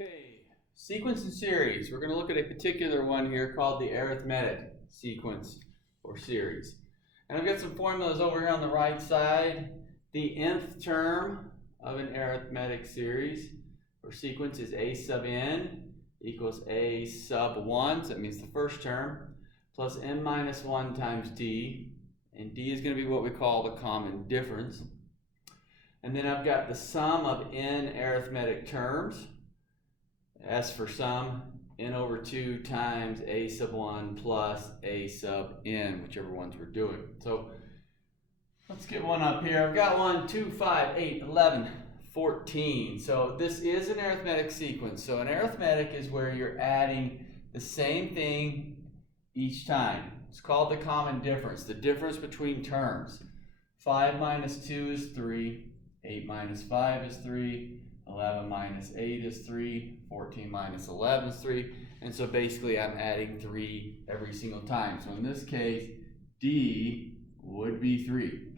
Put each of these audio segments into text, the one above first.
Okay, sequence and series. We're going to look at a particular one here called the arithmetic sequence or series. And I've got some formulas over here on the right side. The nth term of an arithmetic series or sequence is a sub n equals a sub 1, so that means the first term, plus n minus 1 times d. And d is going to be what we call the common difference. And then I've got the sum of n arithmetic terms. S for sum, n over 2 times a sub 1 plus a sub n, whichever ones we're doing. So let's get one up here. I've got 1, 2, 5, 8, 11, 14. So this is an arithmetic sequence. So an arithmetic is where you're adding the same thing each time. It's called the common difference, the difference between terms. 5 minus 2 is 3, 8 minus 5 is 3, 11 minus 8 is 3, 14 minus 11 is 3, and so basically I'm adding 3 every single time. So in this case, D would be 3.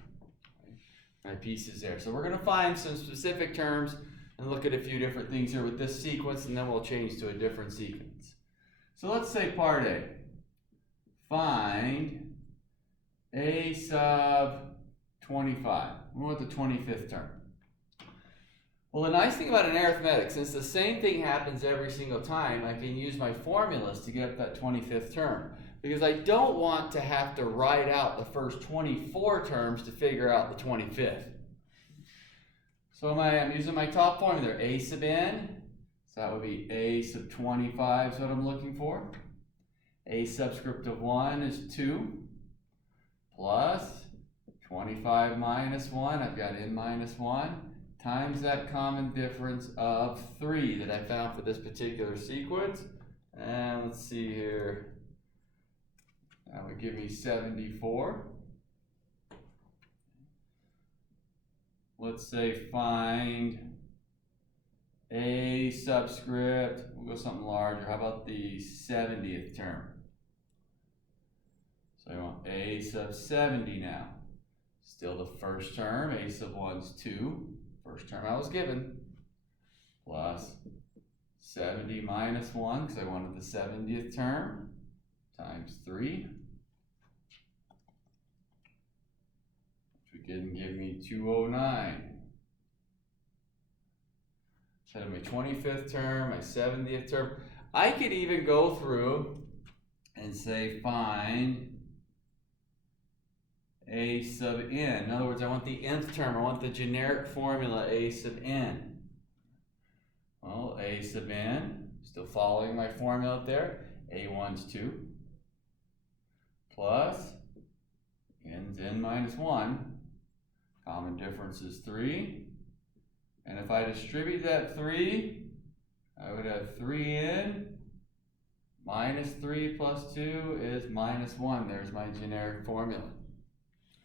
My piece is there. So we're going to find some specific terms and look at a few different things here with this sequence, and then we'll change to a different sequence. So let's say part A. Find a sub 25. We want the 25th term. Well, the nice thing about an arithmetic, since the same thing happens every single time, I can use my formulas to get that 25th term. Because I don't want to have to write out the first 24 terms to figure out the 25th. So I'm using my top formula there, a sub n. So that would be a sub 25 is what I'm looking for. A subscript of 1 is 2 plus 25 minus 1. I've got n minus 1. Times that common difference of 3 that I found for this particular sequence. And let's see here. That would give me 74. Let's say find a subscript. We'll go something larger. How about the 70th term? So I want a sub 70 now. Still the first term. A sub 1's 2. First term I was given, plus 70 minus 1, because I wanted the 70th term, times 3, which would give me 209. So my 25th term, my 70th term. I could even go through and say find a sub n. In other words, I want the nth term. I want the generic formula a sub n. Well, a sub n, still following my formula up there. A1's 2 plus n's n minus 1. Common difference is 3. And if I distribute that 3, I would have 3n minus 3 plus 2 is minus 1. There's my generic formula.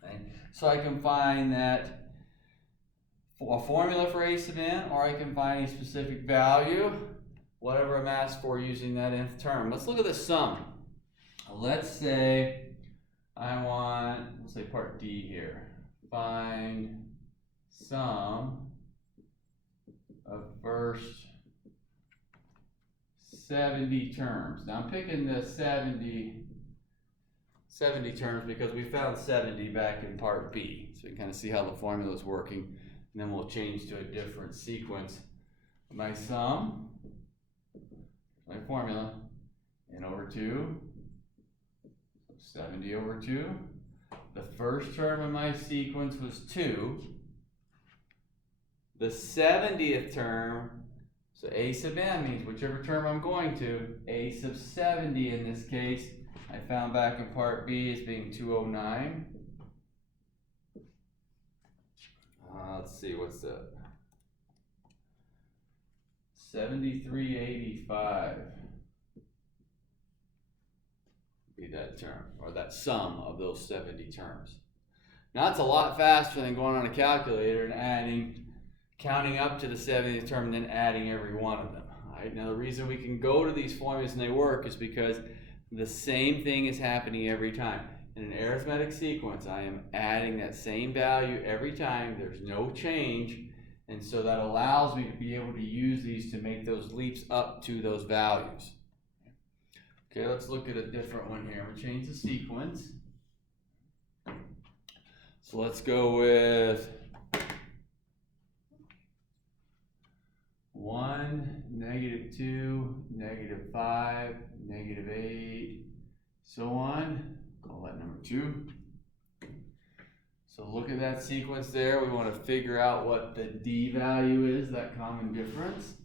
Okay. So I can find that a formula for a sub n, or I can find a specific value, whatever I'm asked for using that nth term. Let's look at the sum. Let's say I want, let's say part D here. Find sum of first 70 terms. Now I'm picking the 70 terms because we found 70 back in part B. So you can kind of see how the formula is working. And then we'll change to a different sequence. My sum, my formula, n over 2, 70 over 2. The first term in my sequence was 2. The 70th term, so a sub n means whichever term I'm going to, a sub 70 in this case, I found back in part B as being 209. Let's see, what's that? 7385 be that term, or that sum of those 70 terms. Now that's a lot faster than going on a calculator and counting up to the 70th term and then adding every one of them. All right? Now the reason we can go to these formulas and they work is because the same thing is happening every time. In an arithmetic sequence, I am adding that same value every time. There's no change. And so that allows me to be able to use these to make those leaps up to those values. Okay, let's look at a different one here. We'll change the sequence. So let's go with 1, -2, -5, -8, so on. Call that number 2. So look at that sequence there. We want to figure out what the D value is, that common difference.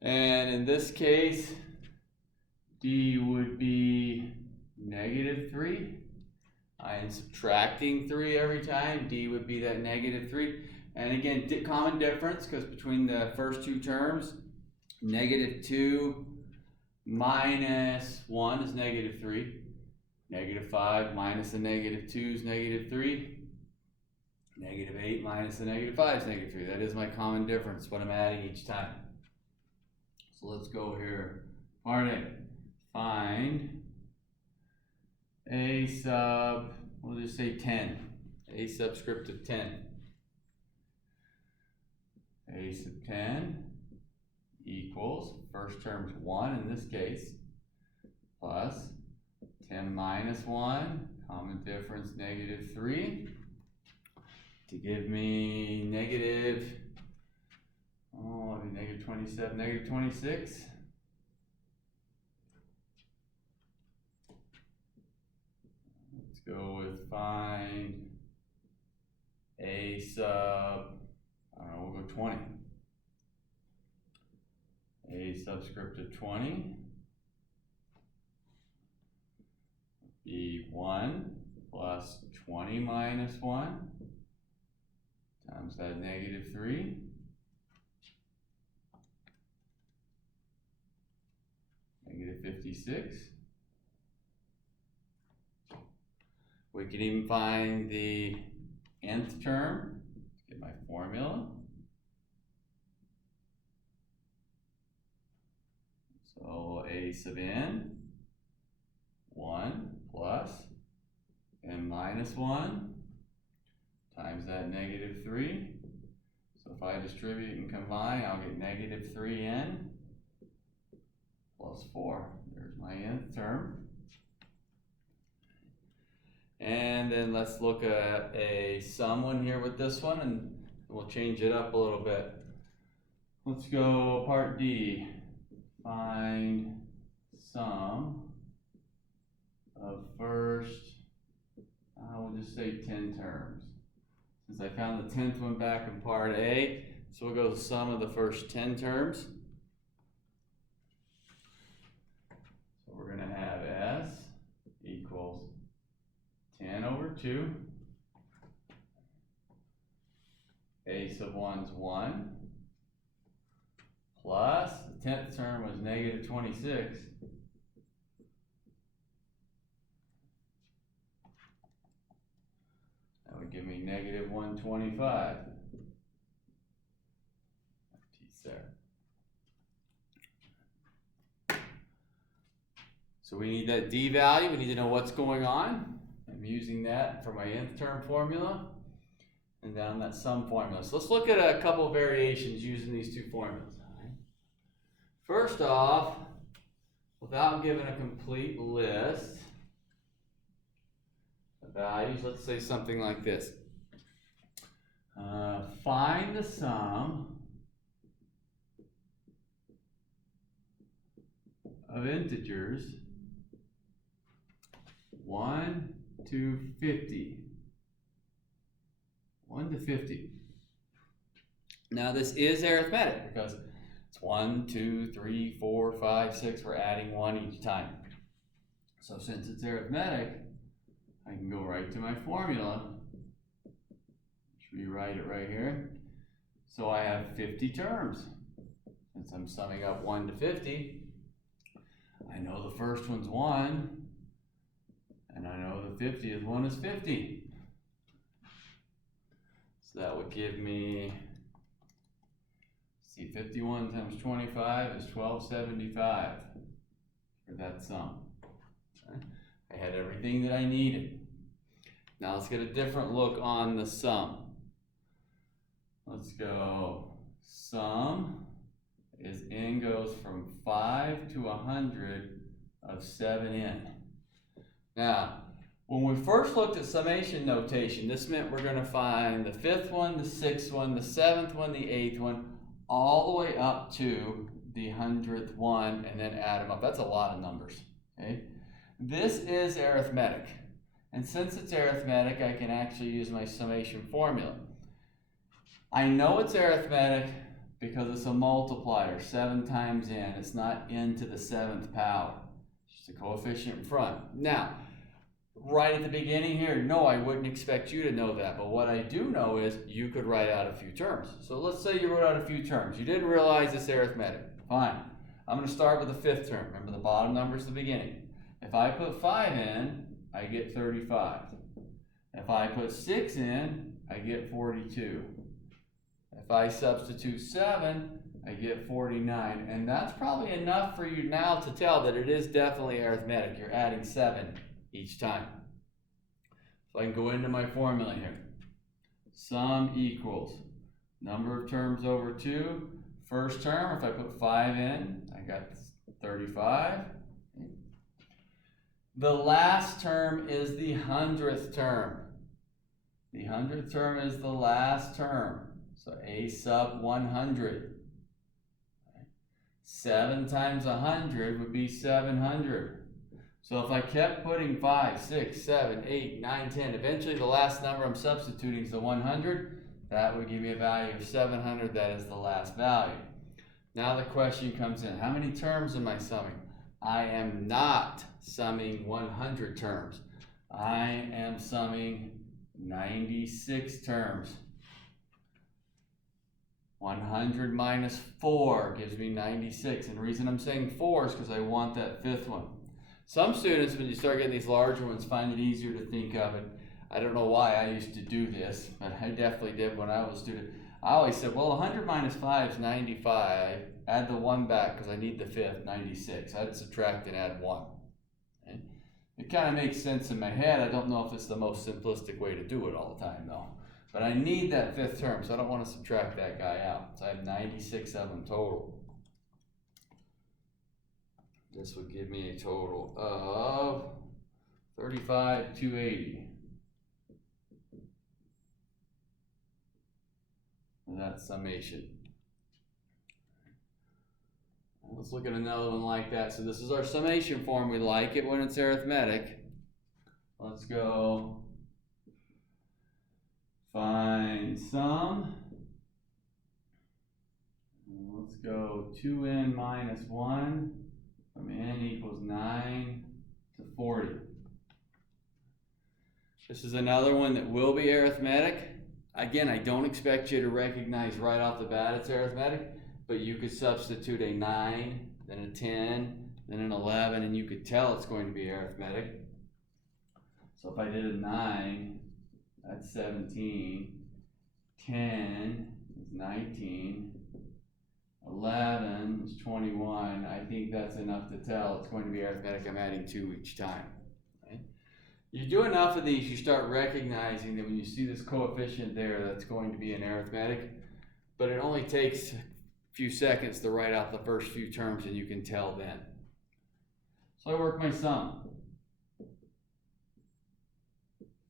And in this case, D would be -3. I am subtracting 3 every time. D would be that -3. And again, common difference, because between the first two terms, -2 minus 1 is -3. -5 minus the -2 is -3. -8 minus the -5 is -3. That is my common difference, what I'm adding each time. So let's go here. Part A. Find A sub, we'll just say 10. A subscript of 10. A sub 10 equals, first term's 1 in this case, plus 10 minus 1, common difference -3, to give me -27, -26. Let's go with find A sub, I don't know, we'll go 20. A subscript of 20 be 1 plus 20 minus 1 times that -3. -56. We can even find the nth term. Let's get my formula. So A sub n, 1 plus n minus 1 times that -3. So if I distribute and combine, I'll get -3n plus 4. There's my nth term. And then let's look at a sum one here with this one, and we'll change it up a little bit. Let's go part D. Find sum of first, we'll just say 10 terms. Since I found the 10th one back in part A, so we'll go to the sum of the first 10 terms. So we're going to have S equals 10 over 2. A sub 1's 1. Plus, the 10th term was -26. That would give me -125. Piece there. So we need that D value. We need to know what's going on. I'm using that for my nth term formula. And down that sum formula. So let's look at a couple of variations using these two formulas. First off, without giving a complete list of values, let's say something like this. Find the sum of integers 1 to 50. 1 to 50. Now this is arithmetic because it's 1, 2, 3, 4, 5, 6. We're adding 1 each time. So since it's arithmetic, I can go right to my formula. Let's rewrite it right here. So I have 50 terms. Since I'm summing up 1 to 50, I know the first one's 1, and I know the 50th one is 50. So that would give me, see, 51 times 25 is 1275 for that sum. Okay. I had everything that I needed. Now let's get a different look on the sum. Let's go, sum is n goes from 5 to 100 of 7n. Now, when we first looked at summation notation, this meant we're going to find the 5th one, the 6th one, the 7th one, the 8th one, all the way up to the 100th one, and then add them up. That's a lot of numbers. Okay? This is arithmetic. And since it's arithmetic, I can actually use my summation formula. I know it's arithmetic because it's a multiplier, 7 times n. It's not n to the 7th power. It's just a coefficient in front. Now, right at the beginning here, no, I wouldn't expect you to know that. But what I do know is you could write out a few terms. So let's say you wrote out a few terms. You didn't realize it's arithmetic. Fine. I'm going to start with the 5th term. Remember, the bottom number is the beginning. If I put 5 in, I get 35. If I put 6 in, I get 42. If I substitute 7, I get 49. And that's probably enough for you now to tell that it is definitely arithmetic. You're adding 7 each time. So I can go into my formula here. Sum equals number of terms over 2. First term, if I put 5 in, I got 35. The last term is the 100th term. The 100th term is the last term. So a sub 100. 7 times 100 would be 700. So if I kept putting 5, 6, 7, 8, 9, 10, eventually the last number I'm substituting is the 100. That would give me a value of 700. That is the last value. Now the question comes in. How many terms am I summing? I am not summing 100 terms. I am summing 96 terms. 100 minus 4 gives me 96. And the reason I'm saying 4 is because I want that 5th one. Some students, when you start getting these larger ones, find it easier to think of it. I don't know why I used to do this, but I definitely did when I was a student. I always said, well, 100 minus 5 is 95. Add the 1 back because I need the 5th, 96. I'd subtract and add 1. Okay? It kind of makes sense in my head. I don't know if it's the most simplistic way to do it all the time, though. But I need that 5th term, so I don't want to subtract that guy out. So I have 96 of them total. This would give me a total of 35,280. That's summation. Let's look at another one like that. So this is our summation form. We like it when it's arithmetic. Let's go find sum. Let's go 2n minus 1 from n equals 9 to 40. This is another one that will be arithmetic. Again, I don't expect you to recognize right off the bat it's arithmetic, but you could substitute a 9, then a 10, then an 11, and you could tell it's going to be arithmetic. So if I did a 9, that's 17, 10 is 19, 11 is 21. I think that's enough to tell it's going to be arithmetic. I'm adding 2 each time. Okay? You do enough of these, you start recognizing that when you see this coefficient there, that's going to be an arithmetic, but it only takes a few seconds to write out the first few terms and you can tell then. So I work my sum.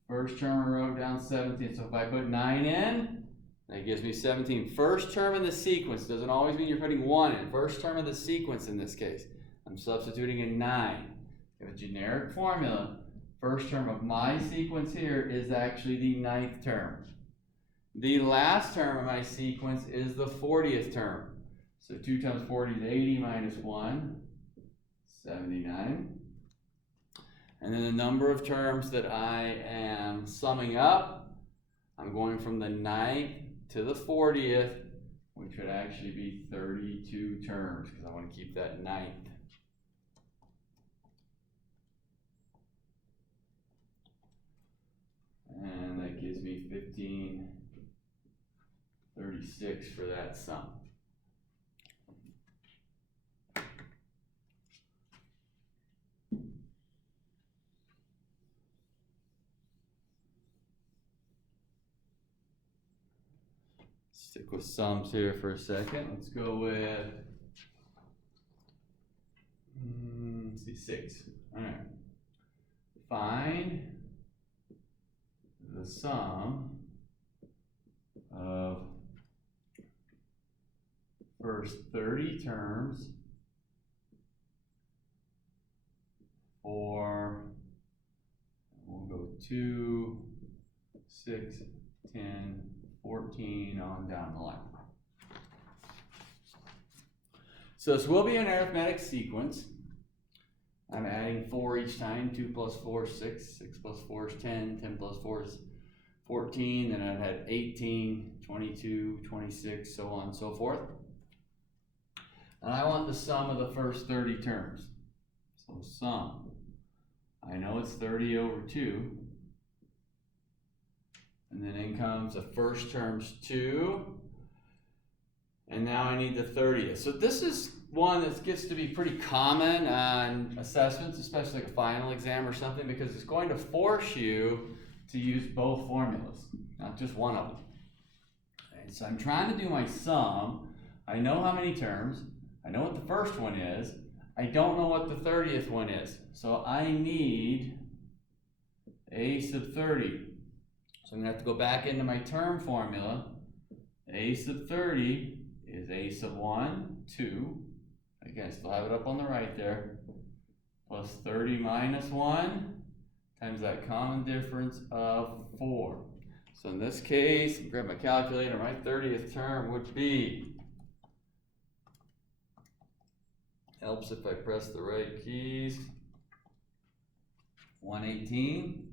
First term I wrote down 17, so if I put 9 in, that gives me 17. First term in the sequence, doesn't always mean you're putting 1 in. First term of the sequence in this case, I'm substituting a 9. I have a generic formula. First term of my sequence here is actually the 9th term. The last term of my sequence is the 40th term. So 2 times 40 is 80 minus 1, 79. And then the number of terms that I am summing up, I'm going from the 9th to the 40th, which would actually be 32 terms, because I want to keep that 9th. And that gives me 1536 for that sum. Stick with sums here for a second. Let's go with, let's see, 6. All right. Find the sum of first 30 terms for, we'll go 2, 6, 10, 14 on down the line. So this will be an arithmetic sequence. I'm adding 4 each time. 2 plus 4 is 6. 6 plus 4 is 10. 10 plus 4 is 14. Then I've had 18, 22, 26, so on and so forth. And I want the sum of the first 30 terms. So sum. I know it's 30 over 2. And then in comes the first term's 2. And now I need the 30th. So this is one that gets to be pretty common on assessments, especially like a final exam or something, because it's going to force you to use both formulas, not just one of them. Okay, so I'm trying to do my sum. I know how many terms. I know what the first one is. I don't know what the 30th one is. So I need a sub 30. So I'm going to have to go back into my term formula. A sub 30 is a sub 1, 2. Again, I still have it up on the right there. Plus 30 minus 1 times that common difference of 4. So in this case, grab my calculator, my 30th term would be, helps if I press the right keys, 118.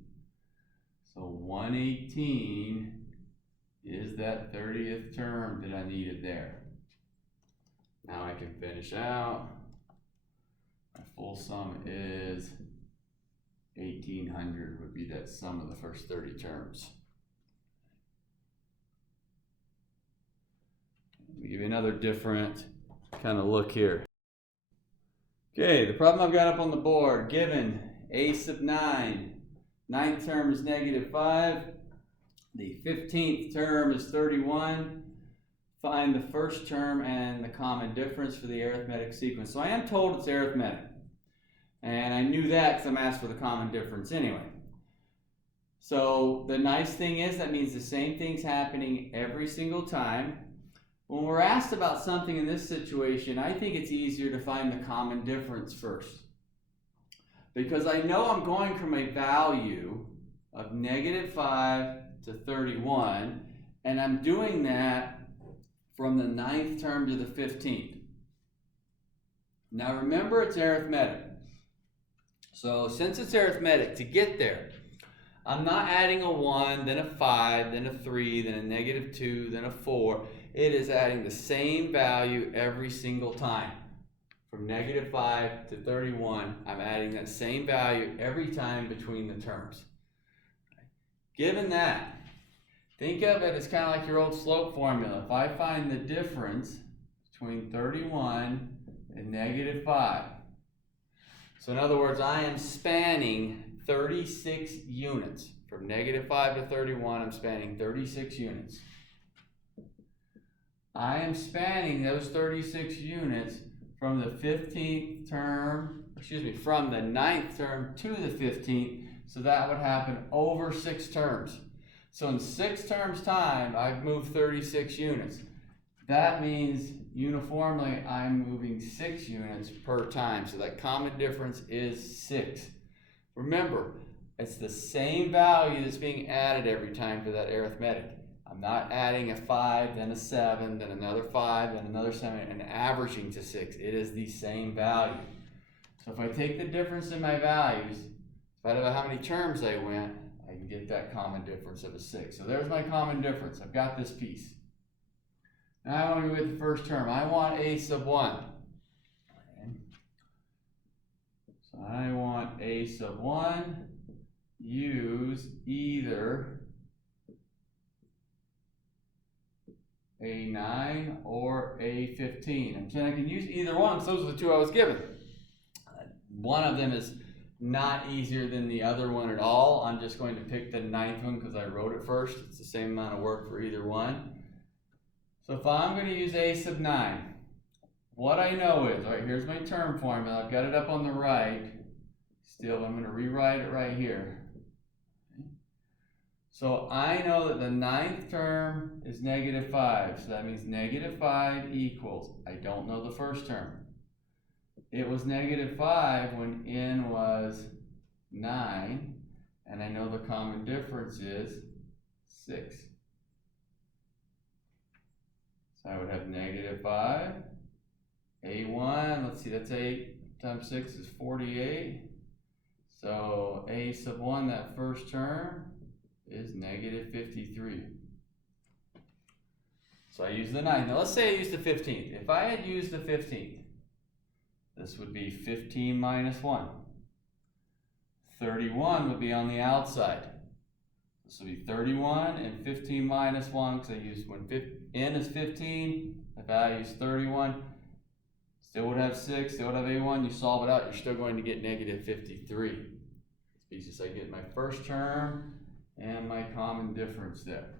So 118 is that 30th term that I needed there. Now I can finish out. My full sum is 1800 would be that sum of the first 30 terms. Let me give you another different kind of look here. Okay, the problem I've got up on the board, given a sub 9, 9th term is -5, the 15th term is 31. Find the first term and the common difference for the arithmetic sequence. So I am told it's arithmetic. And I knew that because I'm asked for the common difference anyway. So the nice thing is that means the same thing's happening every single time. When we're asked about something in this situation, I think it's easier to find the common difference first. Because I know I'm going from a value of -5 to 31, and I'm doing that from the 9th term to the 15th. Now remember, it's arithmetic. So since it's arithmetic, to get there, I'm not adding a 1, then a 5, then a 3, then a -2, then a 4. It is adding the same value every single time. From -5 to 31, I'm adding that same value every time between the terms. Given that, think of it as kind of like your old slope formula. If I find the difference between 31 and -5. So in other words, I am spanning 36 units. From -5 to 31, I'm spanning 36 units. I am spanning those 36 units from the 15th term, from the 9th term to the 15th. So that would happen over 6 terms. So in 6 terms time, I've moved 36 units. That means uniformly I'm moving 6 units per time. So that common difference is 6. Remember, it's the same value that's being added every time for that arithmetic. I'm not adding a 5, then a 7, then another 5, then another 7, and averaging to 6. It is the same value. So if I take the difference in my values, divided by how many terms they went, I can get that common difference of a 6. So there's my common difference. I've got this piece. Now I want to go with the first term. I want a sub 1. Okay. So I want a sub 1. Use either a 9 or a 15. And I can use either one, because those are the two I was given. One of them is not easier than the other one at all. I'm just going to pick the 9th one because I wrote it first. It's the same amount of work for either one. So if I'm going to use a sub 9, what I know is, all right, here's my term formula. I've got it up on the right. Still, I'm going to rewrite it right here. So I know that the 9th term is -5. So that means -5 equals, I don't know the first term. It was -5 when n was 9. And I know the common difference is 6. So I would have -5. A1, let's see, that's 8 times 6 is 48. So a sub 1, that first term, is -53. So I use the 9. Now let's say I use the 15th. If I had used the 15th, this would be 15 minus 1. 31 would be on the outside. This would be 31 and 15 minus 1, because I used when n is 15, the value is 31. Still would have 6, still would have a1. You solve it out, you're still going to get -53. Because I get my first term and my common difference there.